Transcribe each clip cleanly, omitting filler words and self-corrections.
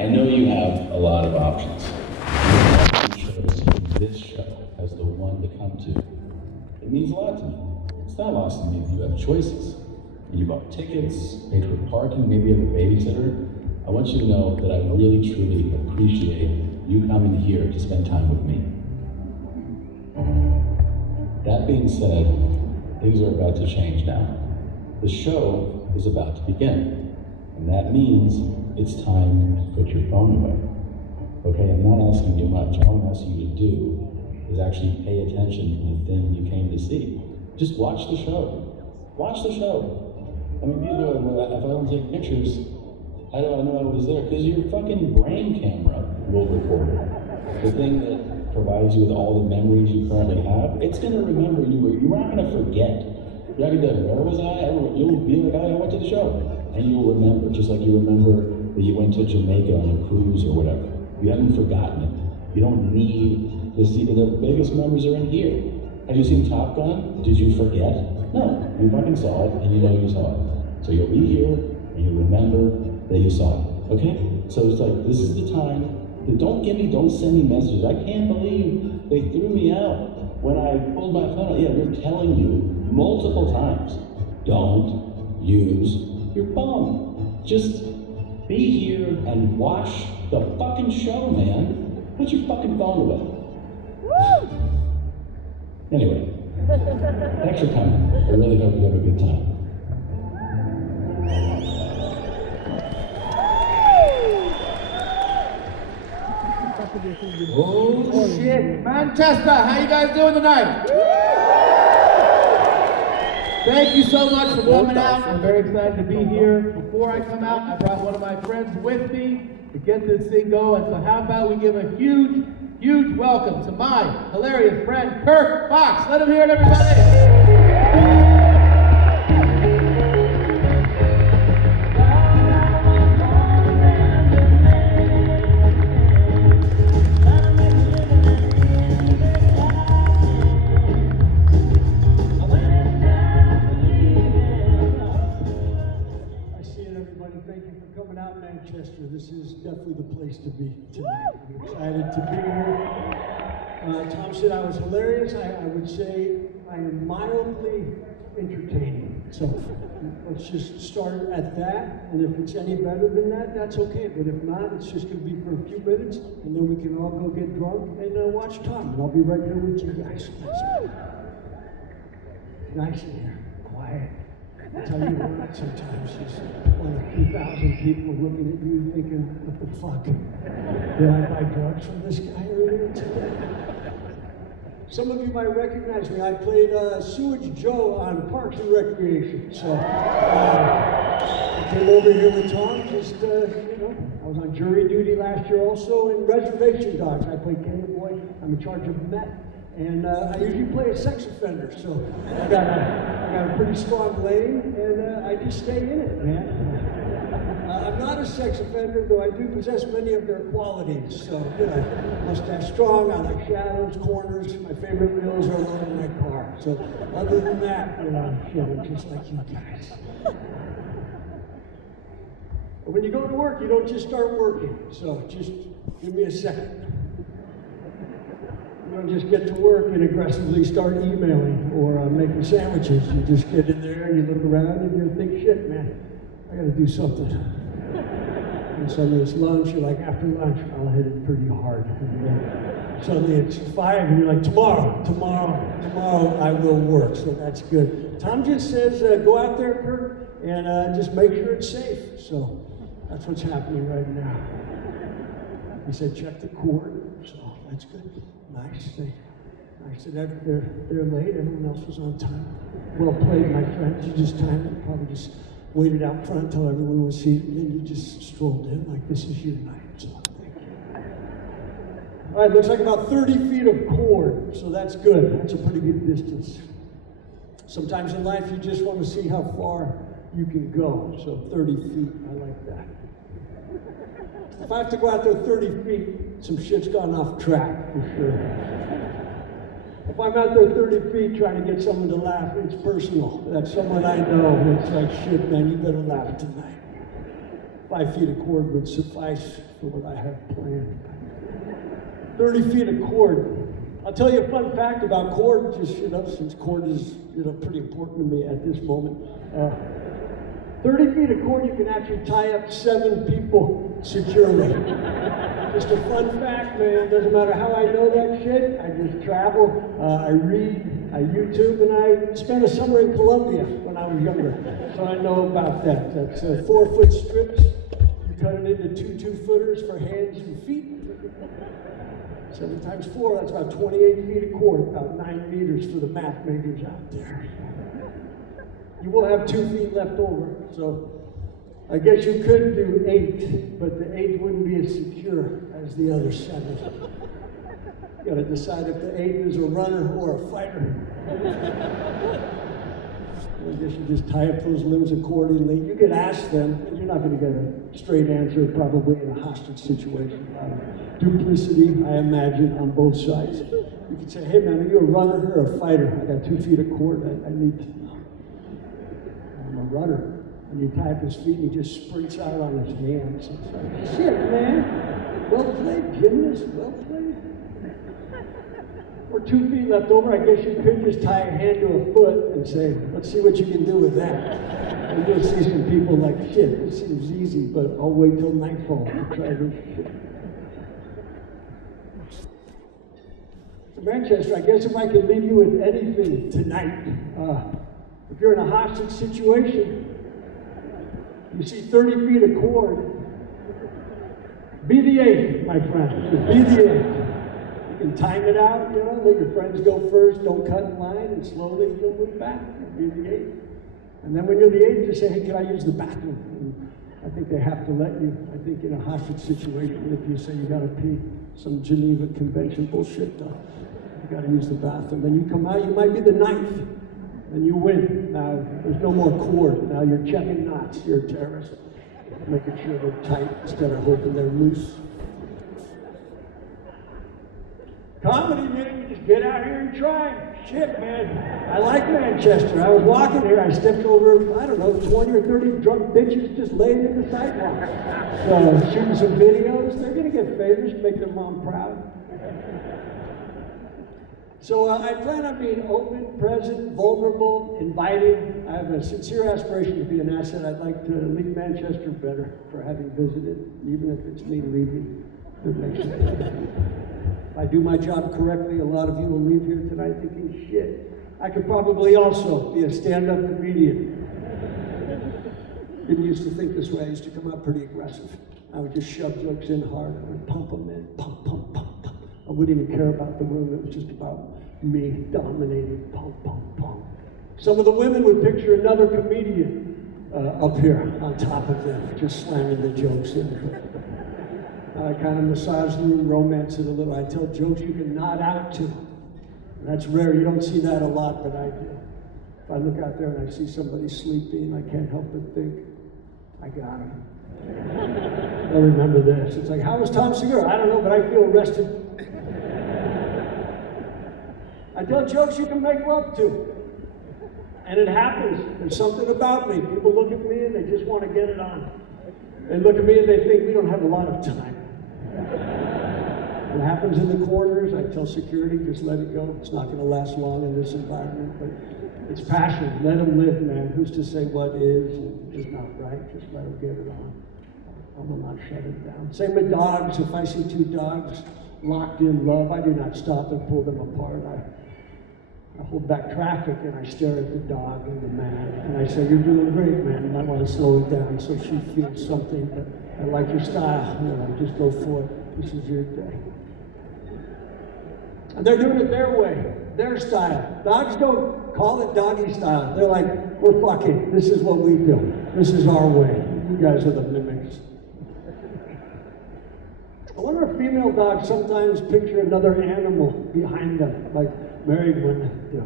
I know you have a lot of options. You chose this show as the one to come to. It means a lot to me. It's not lost to me that you have choices. You bought tickets, paid for parking, maybe you have a babysitter. I want you to know that I really, truly appreciate you coming here to spend time with me. That being said, things are about to change now. The show is about to begin, and that means it's time to put your phone away. Okay, I'm not asking you much. All I'm asking you to do is actually pay attention to the thing you came to see. Just watch the show. Watch the show. I mean, people are like, if I don't take pictures, how do I know I was there? Because your fucking brain camera will record it. The thing that provides you with all the memories you currently have, it's gonna remember you. You're not gonna forget. You're not gonna be like, where was I? You'll be like, I went to the show. And you'll remember, just like you remember that you went to Jamaica on a cruise or whatever. You haven't forgotten it. You don't need to see, the biggest memories are in here. Have you seen Top Gun? Did you forget? No, you fucking saw it and you know you saw it. So you'll be here and you remember that you saw it, okay? So it's like, this is the time. Don't send me messages. I can't believe they threw me out when I pulled my phone out. Yeah, we're telling you multiple times, don't use your phone. Just be here and watch the fucking show, man. Put your fucking phone away. Woo! Anyway, thanks for coming. I really hope you have a good time. Oh shit, Manchester, how you guys doing tonight? Thank you so much for coming out. I'm very excited to be here. Before I come out, I brought one of my friends with me to get this thing going. So how about we give a huge, huge welcome to my hilarious friend, Kirk Fox. Let him hear it, everybody. Manchester. This is definitely the place to be tonight. I'm excited to be here. Tom said I was hilarious. I would say I am mildly entertaining. So let's just start at that. And if it's any better than that, that's okay. But if not, it's just going to be for a few minutes, and then we can all go get drunk and watch Tom. And I'll be right there with you guys. Nice in here, quiet. I tell you what, sometimes just when a few thousand people are looking at you thinking, what the fuck? Did I buy drugs from this guy earlier today? Some of you might recognize me. I played Sewage Joe on Parks and Recreation. So I came over here with Tom, just, I was on jury duty last year also in Reservation Dogs. I played Kenny Boy. I'm in charge of meth. And I usually play a sex offender, so I got a pretty strong lane, and I just stay in it, man. I'm not a sex offender, though I do possess many of their qualities. So, mustache strong, I like shadows, corners. My favorite wheels are alone in my car. So, other than that, shit, I'm just like you guys. But when you go to work, you don't just start working. So, just give me a second. You don't just get to work and aggressively start emailing or making sandwiches. You just get in there and you look around and you think, shit, man, I gotta do something. And suddenly it's lunch, you're like, after lunch, I'll hit it pretty hard. And suddenly it's 5 and you're like, tomorrow I will work, so that's good. Tom just says, go out there, Kurt, and just make sure it's safe. So that's what's happening right now. He said, check the cord, so that's good. Nice. Nice that they're late. Everyone else was on time. Well played, my friends. You just timed it. Probably just waited out front until everyone was seated, and then you just strolled in like this is your night. So thank you. All right, looks like about 30 feet of cord, so that's good. That's a pretty good distance. Sometimes in life, you just want to see how far you can go. So 30 feet, I like that. If I have to go out there 30 feet, some shit's gone off track, for sure. If I'm out there 30 feet trying to get someone to laugh, it's personal. That's someone I know. It's like, shit, man, you better laugh tonight. 5 feet of cord would suffice for what I have planned. 30 feet of cord. I'll tell you a fun fact about cord, just, since cord is, pretty important to me at this moment. 30 feet of cord, you can actually tie up 7 people securely. Just a fun fact, man. Doesn't matter how I know that shit. I just travel, I read, I YouTube, and I spent a summer in Colombia when I was younger. So I know about that. That's 4-foot strips. You cut it into 2 2-footers for hands and feet. 7 times 4, that's about 28 feet of cord, about 9 meters for the math majors out there. You will have 2 feet left over, so I guess you could do 8, but the 8 wouldn't be as secure as the other 7. You gotta decide if the 8 is a runner or a fighter. I guess you just tie up those limbs accordingly. You could ask them, and you're not gonna get a straight answer probably in a hostage situation. Duplicity, I imagine, on both sides. You could say, hey man, are you a runner or a fighter? I got 2 feet of cord, I need to know. I'm a runner. And you tie up his feet and he just sprints out on his hands. It's like, shit, man. Well played, gymnast, well played. Or 2 feet left over, I guess you could just tie a hand to a foot and say, let's see what you can do with that. And you'll see some people like, shit, this seems easy, but I'll wait till nightfall to try this shit. So Manchester, I guess if I could leave you with anything tonight, if you're in a hostage situation, you see 30 feet of cord, be the 8, my friend. Just be the 8. You can time it out, let your friends go first, don't cut in line, and slowly you'll move back. Be the 8. And then when you're the 8, just say, hey, can I use the bathroom? And I think they have to let you. I think in a hostage situation, if you say you gotta pee, some Geneva Convention bullshit, you gotta use the bathroom. Then you come out, you might be the 9th. And you win. Now, there's no more cord. Now you're checking knots. You're a terrorist. Making sure they're tight instead of hoping they're loose. Comedy, man, you just get out here and try. Shit, man. I like Manchester. I was walking here, I stepped over, 20 or 30 drunk bitches just laying in the sidewalk. So, shooting some videos. They're gonna get favors, make their mom proud. So I plan on being open, present, vulnerable, inviting. I have a sincere aspiration to be an asset. I'd like to leave Manchester better for having visited, even if it's me leaving. It makes it better. If I do my job correctly, a lot of you will leave here tonight thinking, shit, I could probably also be a stand-up comedian. Didn't used to think this way. I used to come out pretty aggressive. I would just shove jokes in hard. I would pump them in, pump, pump, pump, pump. I wouldn't even care about the room. It was just about me dominating, pump, pump, pump. Some of the women would picture another comedian up here on top of them, just slamming the jokes in. I kind of massage the room, romance it a little. I tell jokes you can nod out to. And that's rare. You don't see that a lot, but I do. If I look out there and I see somebody sleeping, I can't help but think, I got him. I remember this. It's like, how was Tom Segura? I don't know, but I feel arrested. I tell jokes you can make love to. And it happens. There's something about me. People look at me and they just want to get it on. They look at me and they think we don't have a lot of time. It happens in the corners. I tell security, just let it go. It's not going to last long in this environment, but it's passion. Let them live, man. Who's to say what is and is not right? Just let them get it on. I will not shut it down. Same with dogs. If I see 2 dogs locked in love, I do not stop and pull them apart. I hold back traffic and I stare at the dog and the man and I say, you're doing great, man. You might want to slow it down so she feels something, but I like your style. Just go for it. This is your day. And they're doing it their way, their style. Dogs don't call it doggy style. They're like, we're fucking. This is what we do. This is our way. You guys are the mimics. I wonder if female dogs sometimes picture another animal behind them, like married women do.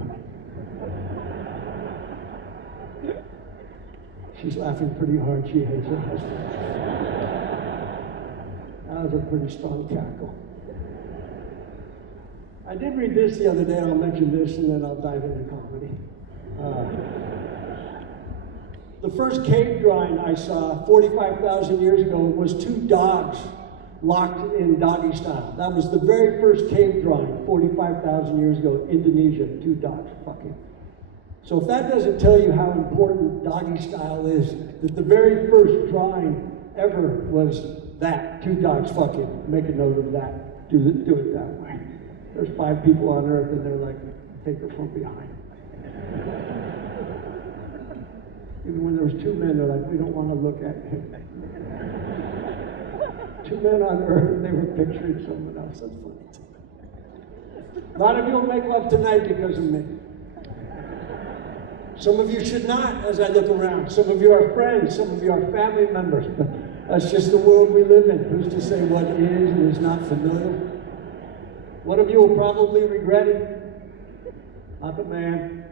She's laughing pretty hard. She hates her husband. That was a pretty strong cackle. I did read this the other day. I'll mention this and then I'll dive into comedy. The first cave drawing I saw 45,000 years ago was two dogs locked in doggy style. That was the very first cave drawing 45,000 years ago, Indonesia, two dogs fucking. So if that doesn't tell you how important doggy style is, that the very first drawing ever was that, two dogs fucking, make a note of that, do it that way. There's 5 people on earth and they're like, take her from behind. Even when there was 2 men, they're like, we don't want to look at him. 2 men on earth, they were picturing someone else. That's funny. A lot of you will make love tonight because of me. Some of you should not, as I look around. Some of you are friends, some of you are family members. But that's just the world we live in. Who's to say what is and is not familiar? One of you will probably regret it. Not the man.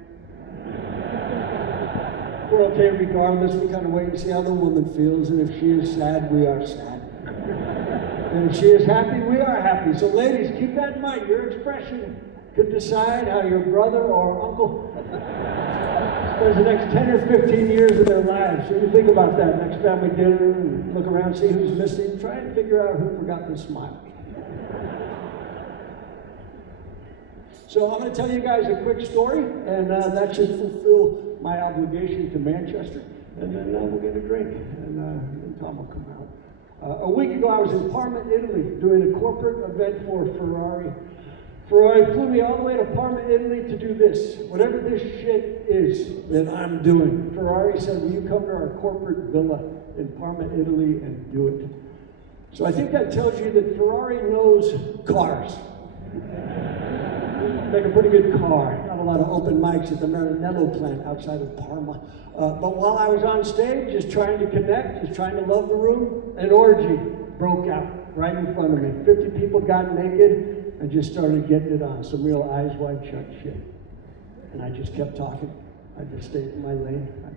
We're okay regardless. We kind of wait and see how the woman feels. And if she is sad, we are sad. And if she is happy, we are happy. So ladies, keep that in mind. Your expression could decide how your brother or uncle spends the next 10 or 15 years of their lives. So you think about that next family dinner and look around, see who's missing. Try and figure out who forgot to smile. So I'm going to tell you guys a quick story, and that should fulfill my obligation to Manchester. And then we'll get a drink, and then Tom will come out. A week ago, I was in Parma, Italy, doing a corporate event for Ferrari. Ferrari flew me all the way to Parma, Italy to do this. Whatever this shit is that I'm doing. Ferrari said, will you come to our corporate villa in Parma, Italy and do it? So I think that tells you that Ferrari knows cars. Make a pretty good car. Not a lot of open mics at the Maranello plant outside of Parma. But while I was on stage, just trying to connect, just trying to love the room, an orgy broke out right in front of me. 50 people got naked and just started getting it on. Some real eyes wide shut shit. And I just kept talking. I just stayed in my lane. I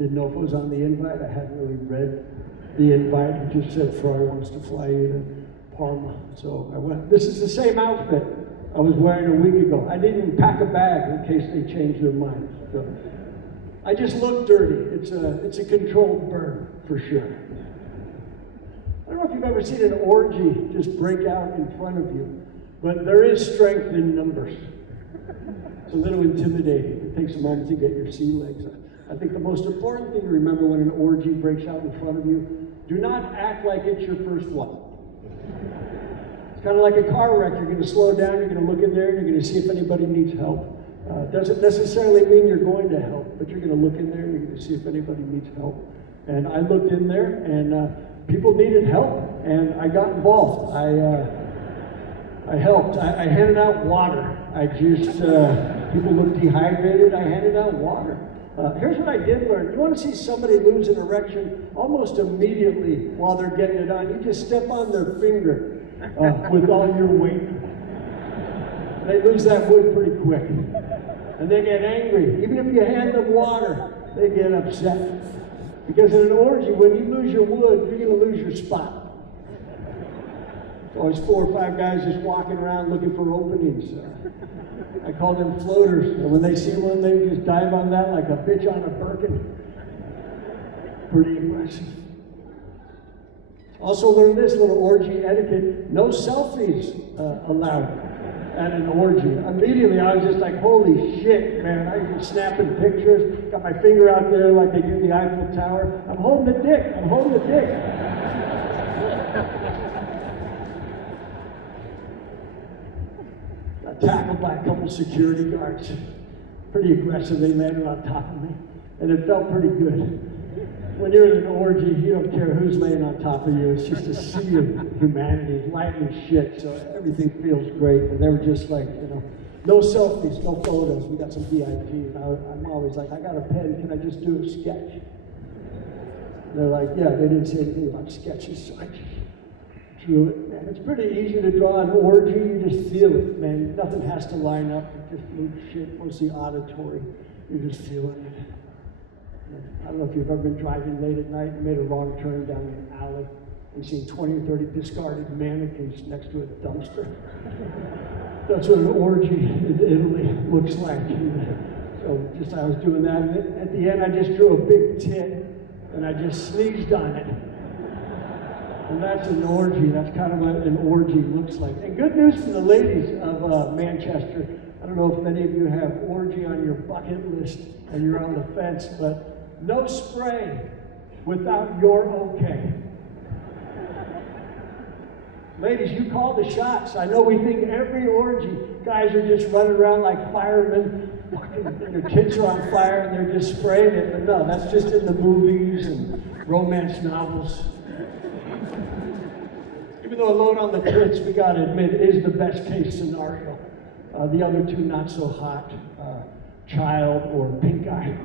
didn't know if it was on the invite. I hadn't really read the invite. It just said Ferrari wants to fly you to Parma. So I went. This is the same outfit I was wearing a week ago. I didn't even pack a bag in case they changed their mind. So I just look dirty. It's a controlled burn, for sure. I don't know if you've ever seen an orgy just break out in front of you, but there is strength in numbers. It's a little intimidating. It takes a moment to get your sea legs. I think the most important thing to remember when an orgy breaks out in front of you, do not act like it's your first one. It's kind of like a car wreck. You're going to slow down, you're going to look in there, and you're going to see if anybody needs help. Doesn't necessarily mean you're going to help, but you're going to look in there and you're going to see if anybody needs help. And I looked in there, and people needed help, and I got involved. I helped. I handed out water. People looked dehydrated. I handed out water. Here's what I did learn. You want to see somebody lose an erection almost immediately while they're getting it on. You just step on their finger with all your weight. They lose that wood pretty quick. And they get angry. Even if you hand them water, they get upset. Because in an orgy, when you lose your wood, you're going to lose your spot. Always 4 or 5 guys just walking around looking for openings. I call them floaters. And when they see one, they just dive on that like a bitch on a Birkin. Pretty aggressive. Also learned this little orgy etiquette. No selfies allowed at an orgy. Immediately I was just like, holy shit, man. I was snapping pictures. Got my finger out there like they do the Eiffel Tower. I'm holding the dick. I'm holding the dick. Tackled by a couple security guards. Pretty aggressive, they landed on top of me. And it felt pretty good. When you're in an orgy, you don't care who's laying on top of you. It's just a sea of humanity, light and shit, so everything feels great. And they were just like, no selfies, no photos. We got some VIP. And I'm always like, I got a pen, can I just do a sketch? And they're like, yeah, they didn't say anything about sketches, so I just drew it, man. It's pretty easy to draw an orgy, you just feel it, man. Nothing has to line up, you just move shit, mostly auditory. You're just feeling it. I don't know if you've ever been driving late at night and made a wrong turn down an alley and seen 20 or 30 discarded mannequins next to a dumpster. That's what an orgy in Italy looks like. So just I was doing that, and at the end I just drew a big tit and I just sneezed on it. And that's an orgy. That's kind of what an orgy looks like. And good news for the ladies of Manchester. I don't know if many of you have orgy on your bucket list and you're on the fence, but no spray without your okay. Ladies, you call the shots. I know we think every orgy, guys are just running around like firemen, fucking, their tits are on fire and they're just spraying it. But no, that's just in the movies and romance novels. Even though Alone on the Tits, we gotta admit, is the best case scenario. The other two not so hot, Child or Pink Eye.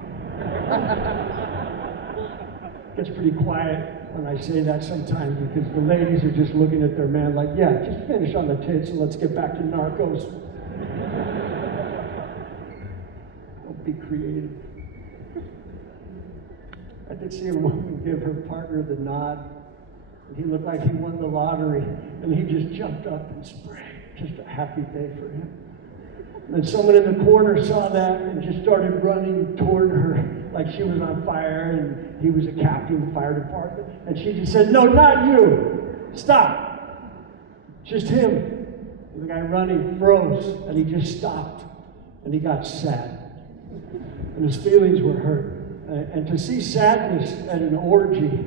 Gets pretty quiet when I say that sometimes because the ladies are just looking at their man like, yeah, just finish on the tits and let's get back to Narcos. Don't be creative. I did see a woman give her partner the nod, and he looked like he won the lottery, and he just jumped up and sprayed. Just a happy day for him. And then someone in the corner saw that and just started running toward her like she was on fire and he was a captain of the fire department. And she just said, no, not you. Stop. Just him. And the guy running froze and he just stopped and he got sad. And his feelings were hurt. And to see sadness at an orgy,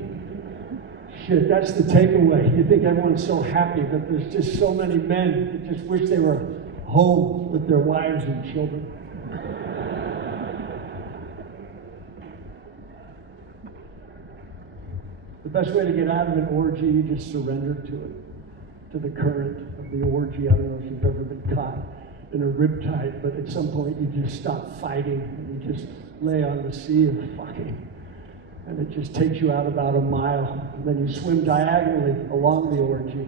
shit, that's the takeaway. You think everyone's so happy, but there's just so many men that just wish they were home with their wives and children. The best way to get out of an orgy, you just surrender to it, to the current of the orgy. I don't know if you've ever been caught in a riptide, but at some point you just stop fighting and you just lay on the sea of fucking. And it just takes you out about a mile. And then you swim diagonally along the orgy.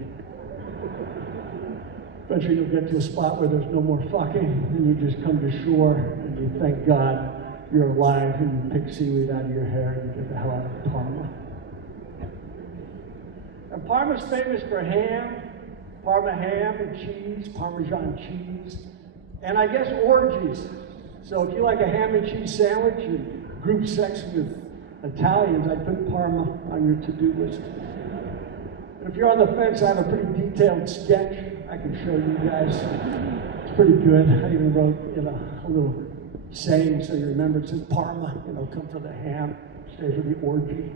Eventually you'll get to a spot where there's no more fucking, and you just come to shore, and you thank God you're alive, and you pick seaweed out of your hair, and you get the hell out of Parma. And Parma's famous for ham, Parma ham and cheese, Parmesan cheese, and I guess orgies. So if you like a ham and cheese sandwich and group sex with Italians, I'd put Parma on your to-do list. And if you're on the fence, I have a pretty detailed sketch I can show you guys. It's pretty good. I even wrote, a little saying so you remember. It says Parma, come for the ham, stay for the orgy.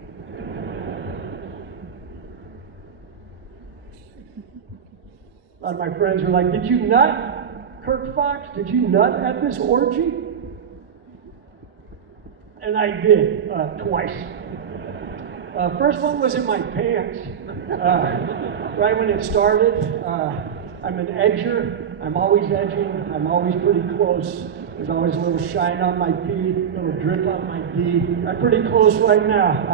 A lot of my friends are like, did you nut, Kirk Fox? Did you nut at this orgy? And I did, twice. First one was in my pants, right when it started. I'm an edger. I'm always edging. I'm always pretty close. There's always a little shine on my P, a little drip on my D. I'm pretty close right now.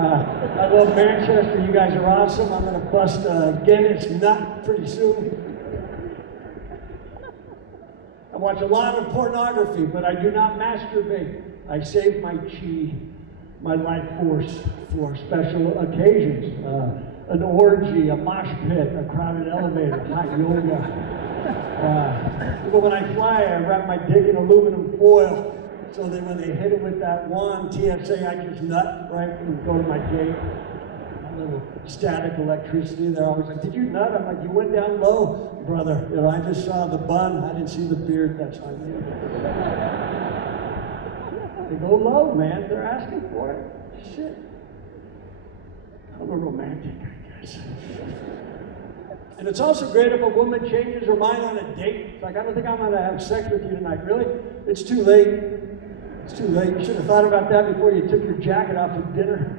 I love Manchester. You guys are awesome. I'm going to bust a Guinness nut pretty soon. I watch a lot of pornography, but I do not masturbate. I save my chi, my life force, for special occasions. An orgy, a mosh pit, a crowded elevator, hot yoga. But when I fly, I wrap my dick in aluminum foil so that when they hit it with that wand, TSA, I just nut, right, and go to my gate. A little static electricity. They're always like, did you nut? I'm like, you went down low, brother. I just saw the bun. I didn't see the beard. That's on you. They go low, man. They're asking for it. Shit. I'm a romantic, I guess. And it's also great if a woman changes her mind on a date. It's like, I don't think I'm going to have sex with you tonight. Really? It's too late. It's too late. You should have thought about that before you took your jacket off at dinner.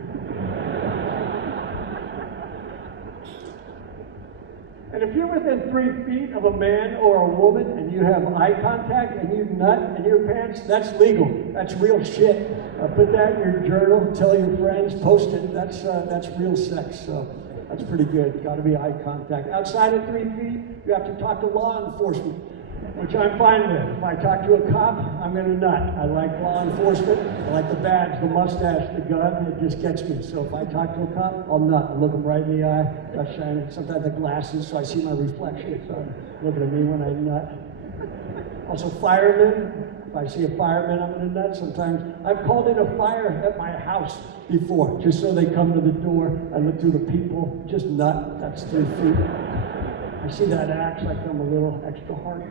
And if you're within 3 feet of a man or a woman and you have eye contact and you nut in your pants, that's legal. That's real shit. Put that in your journal, tell your friends, post it. That's real sex. So that's pretty good. Got to be eye contact. Outside of 3 feet, you have to talk to law enforcement, which I'm fine with. If I talk to a cop, I'm going to nut. I like law enforcement. I like the badge, the mustache, the gun. It just gets me. So if I talk to a cop, I'll nut. I'll look them right in the eye. I'll shine it. Sometimes the glasses, so I see my reflection. So I'm looking at me when I nut. Also, firemen, If I see a fireman, I'm gonna nut sometimes. I've called in a fire at my house before, just so they come to the door. I look through the people, just nut, that's 3 feet. I see that axe, I come a little extra hard.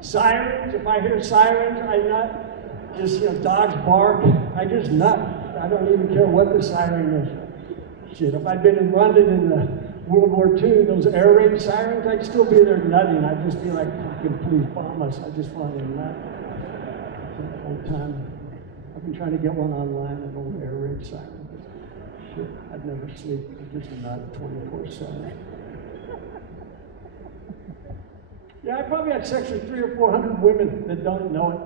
Sirens, if I hear sirens, I nut. Just, dogs bark, I just nut. I don't even care what the siren is. Shit, if I'd been in London in the World War II, those air raid sirens, I'd still be there nutting. I'd just be like, fucking please bomb us. I just want to nut. Old time. I've been trying to get one online, an old air raid siren. Shit, I'd never sleep. I just nut 24/7. Yeah, I probably had sex with 300 or 400 women that don't know it.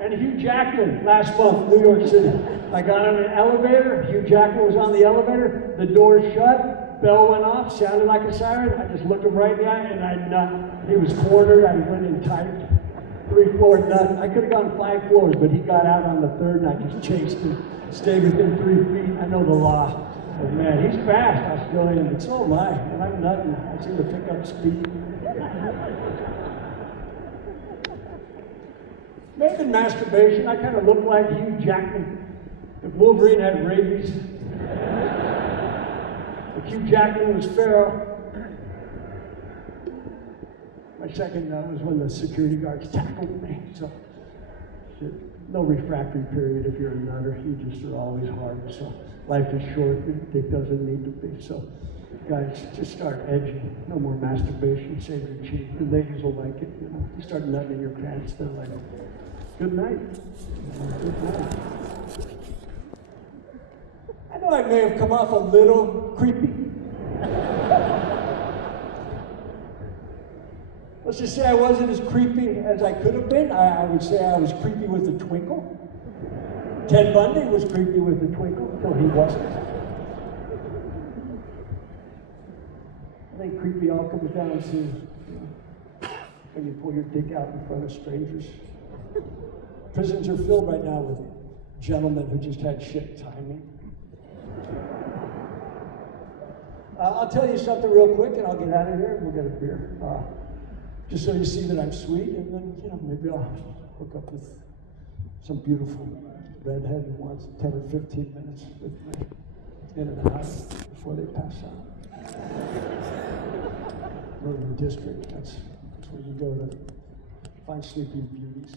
And Hugh Jackman, last month, New York City. I got on an elevator, Hugh Jackman was on the elevator, the door shut, bell went off, sounded like a siren. I just looked him right in the eye and I nut. He was cornered, I went in tight. 3-floor nut. I could have gone 5 floors, but he got out on the 3rd and I just chased him. Stayed within 3 feet. I know the law. But man, he's fast, Australian, but so am I. And I'm nutting. I seem to pick up speed. Maybe masturbation, I kind of look like Hugh Jackman. If Wolverine had rabies. If Hugh Jackman was Pharaoh. My second nut was when the security guards tackled me. So, shit, no refractory period if you're a nutter. You just are always hard. So, life is short. It doesn't need to be. So, guys, just start edging. No more masturbation. Save your cheek. The ladies will like it. You start nutting in your pants. They're like, good night. Good night. I know I may have come off a little creepy. Let's just say I wasn't as creepy as I could have been. I would say I was creepy with a twinkle. Ted Bundy was creepy with a twinkle until he wasn't. I think creepy all comes down to when you pull your dick out in front of strangers. Prisons are filled right now with gentlemen who just had shit timing. I'll tell you something real quick and I'll get out of here and we'll get a beer. Just so you see that I'm sweet, and then, maybe I'll hook up with some beautiful redhead who wants 10 or 15 minutes with me in and out before they pass out. Northern District, that's where you go to find sleeping beauties.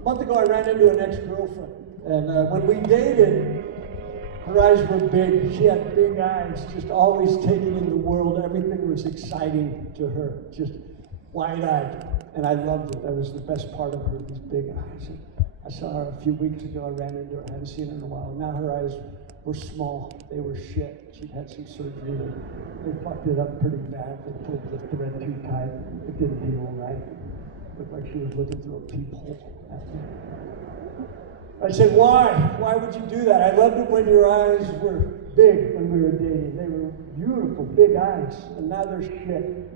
A month ago, I ran into an ex-girlfriend, and when we dated, her eyes were big. She had big eyes, just always taking in the world. Everything was exciting to her, just wide-eyed. And I loved it. That was the best part of her, these big eyes. And I saw her a few weeks ago. I ran into her. I hadn't seen her in a while. Now her eyes were small. They were shit. She'd had some surgery. They fucked it up pretty bad. They pulled the thread too tight. It didn't heal right. Looked like she was looking through a peephole at me. I said, why? Why would you do that? I loved it when your eyes were big when we were dating. They were beautiful, big eyes, and now they're shit.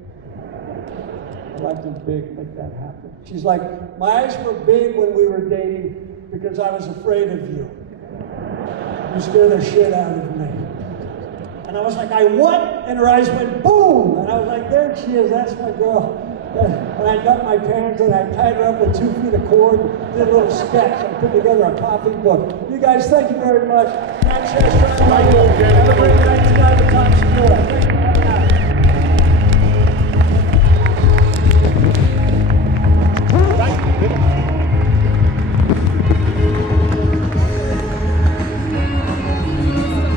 I like them big, make that happen. She's like, my eyes were big when we were dating because I was afraid of you. You scared the shit out of me. And I was like, I what? And her eyes went boom! And I was like, there she is, that's my girl. And I got my pants and I tied her up with 2 feet of cord, did a little sketch, and put together a coffee book. You guys, thank you very much. Manchester, have a great night tonight at Times Square. Thank you.